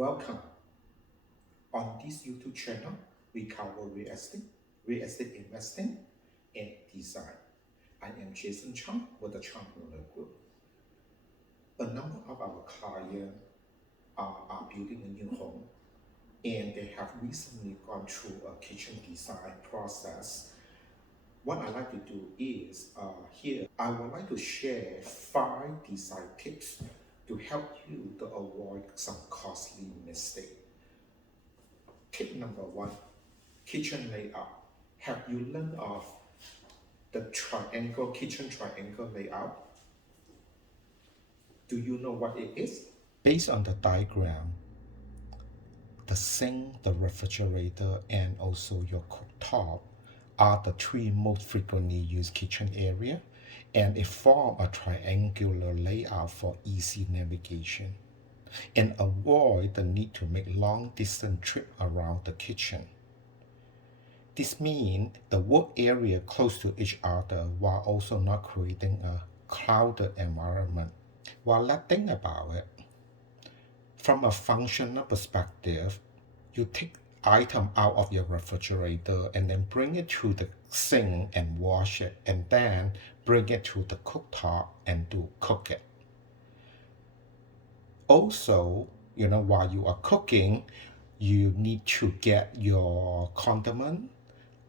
Welcome. On this YouTube channel, we cover real estate investing, and design. I am Jason Chong with the Chong Miller Group. A number of our clients are building a new home, and they have recently gone through a kitchen design process. What I like to do is here I would like to share 5 design tips to help you to avoid some costly mistake. Tip number 1, kitchen layout. Have you learned of the kitchen triangle layout? Do you know what it is? Based on the diagram, the sink, the refrigerator, and also your cooktop are the 3 most frequently used kitchen area, and it forms a triangular layout for easy navigation and avoid the need to make long distance trips around the kitchen. This means the work area close to each other while also not creating a crowded environment. While let's think about it, from a functional perspective, you take item out of your refrigerator and then bring it to the sink and wash it, and then bring it to the cooktop and cook it. Also, while you are cooking, you need to get your condiment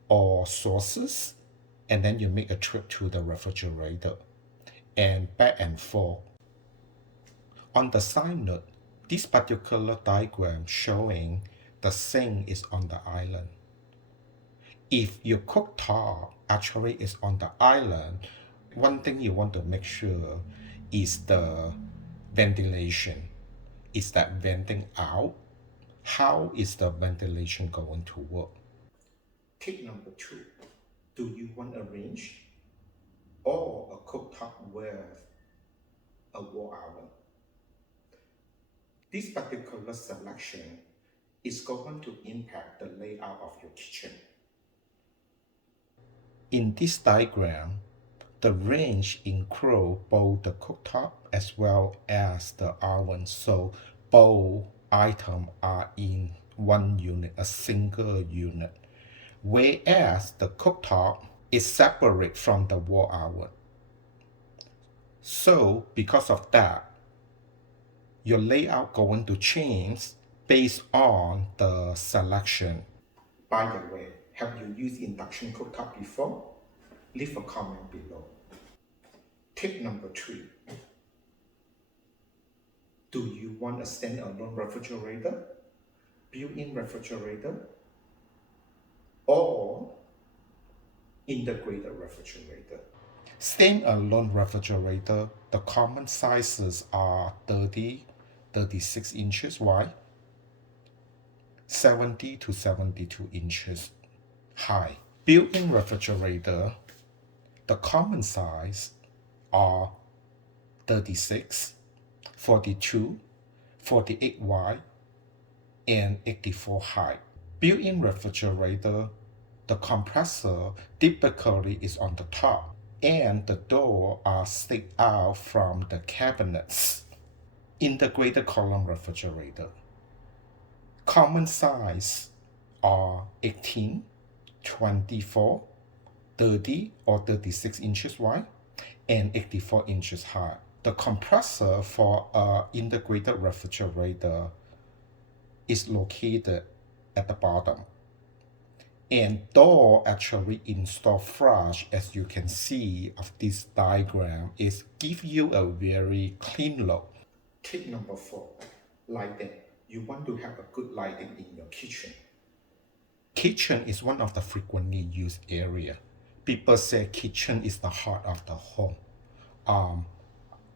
or sauces, and then you make a trip to the refrigerator and back and forth. On the side note, this particular diagram showing the sink is on the island. If your cooktop actually is on the island, one thing you want to make sure is the ventilation. Is that venting out? How is the ventilation going to work? Tip number 2, do you want a range or a cooktop with a wall island? This particular selection is going to impact the layout of your kitchen. In this diagram, the range includes both the cooktop as well as the oven, so both items are in one unit, a single unit, whereas the cooktop is separate from the wall oven. So because of that, your layout going to change based on the selection. By the way, have you used induction cooktop before? Leave a comment below. Tip number 3, do you want a standalone refrigerator, built-in refrigerator, or integrated refrigerator? Standalone refrigerator, the common sizes are 36 inches wide, 70 to 72 inches high. Built-in refrigerator, the common size are 36, 42, 48 wide, and 84 high. Built-in refrigerator, the compressor typically is on the top, and the door are stick out from the cabinets. Integrated column refrigerator, common size are 18, 24, 30 or 36 inches wide, and 84 inches high. The compressor for an integrated refrigerator is located at the bottom, and door actually installed flush, as you can see of this diagram, is give you a very clean look. Tip number 4, lighting. You want to have a good lighting in your kitchen. Kitchen is one of the frequently used area. People say kitchen is the heart of the home.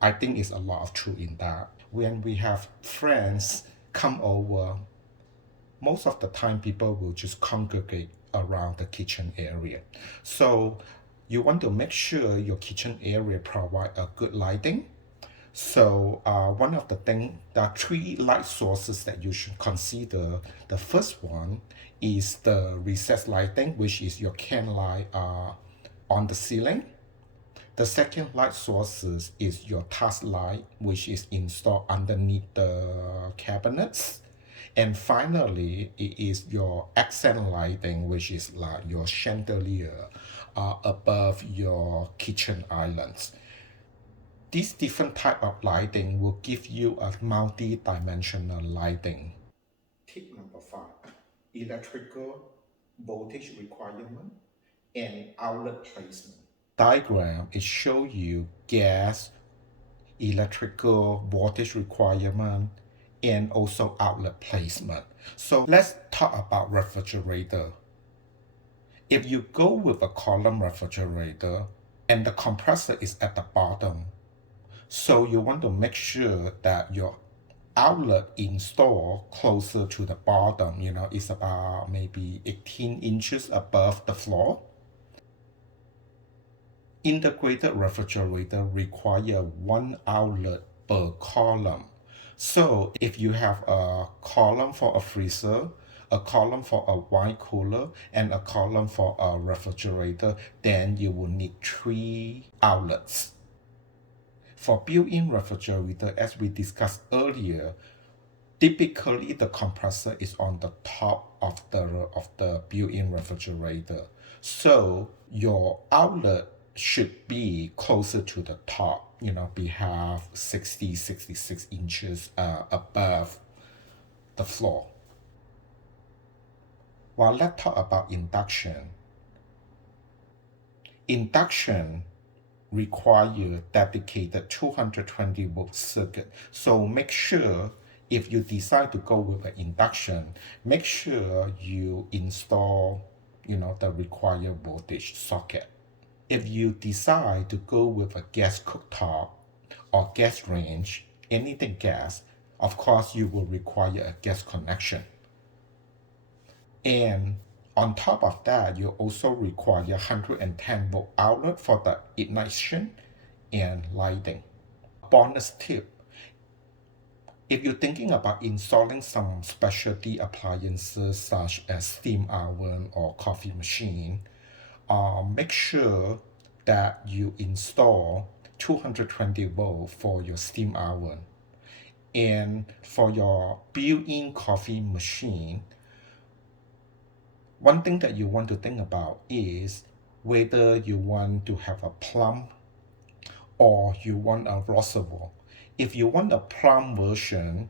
I think it's a lot of truth in that. When we have friends come over, most of the time people will just congregate around the kitchen area. So you want to make sure your kitchen area provide a good lighting. So one of the things, there are 3 light sources that you should consider. The first one is the recessed lighting, which is your can light on the ceiling. The second light sources is your task light, which is installed underneath the cabinets. And finally, it is your accent lighting, which is like your chandelier above your kitchen islands. This different type of lighting will give you a multi-dimensional lighting. Tip number 5, electrical voltage requirement and outlet placement. Diagram is show you gas, electrical voltage requirement, and also outlet placement. So let's talk about refrigerator. If you go with a column refrigerator and the compressor is at the bottom, so you want to make sure that your outlet installed closer to the bottom, it's about maybe 18 inches above the floor. Integrated refrigerator require one outlet per column. So if you have a column for a freezer, a column for a wine cooler, and a column for a refrigerator, then you will need 3 outlets. For built-in refrigerator, as we discussed earlier, typically the compressor is on the top of the built-in refrigerator. So your outlet should be closer to the top, be have 66 inches above the floor. Well, let's talk about induction. Induction require dedicated 220 volt circuit. So make sure if you decide to go with an induction, make sure you install, the required voltage socket. If you decide to go with a gas cooktop or gas range, anything gas, of course you will require a gas connection. And on top of that, you also require 110 volt outlet for the ignition and lighting. Bonus tip, if you're thinking about installing some specialty appliances such as steam oven or coffee machine, make sure that you install 220 volt for your steam oven. And for your built-in coffee machine, one thing that you want to think about is whether you want to have a plum or you want a reservoir. If you want a plum version,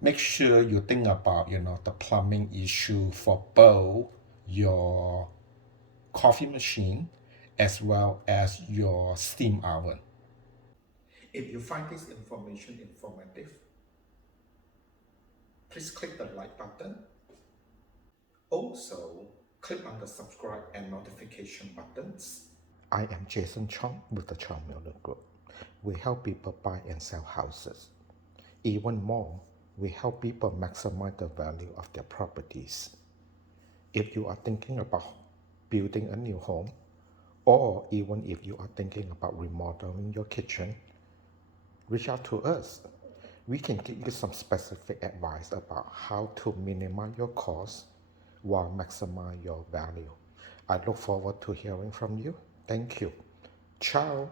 make sure you think about the plumbing issue for both your coffee machine as well as your steam oven. If you find this information informative, please click the like button. Also, click on the subscribe and notification buttons. I am Jason Chong with the Chong Miller Group. We help people buy and sell houses. Even more, we help people maximize the value of their properties. If you are thinking about building a new home, or even if you are thinking about remodeling your kitchen, reach out to us. We can give you some specific advice about how to minimize your costs while maximize your value. I look forward to hearing from you. Thank you. Ciao.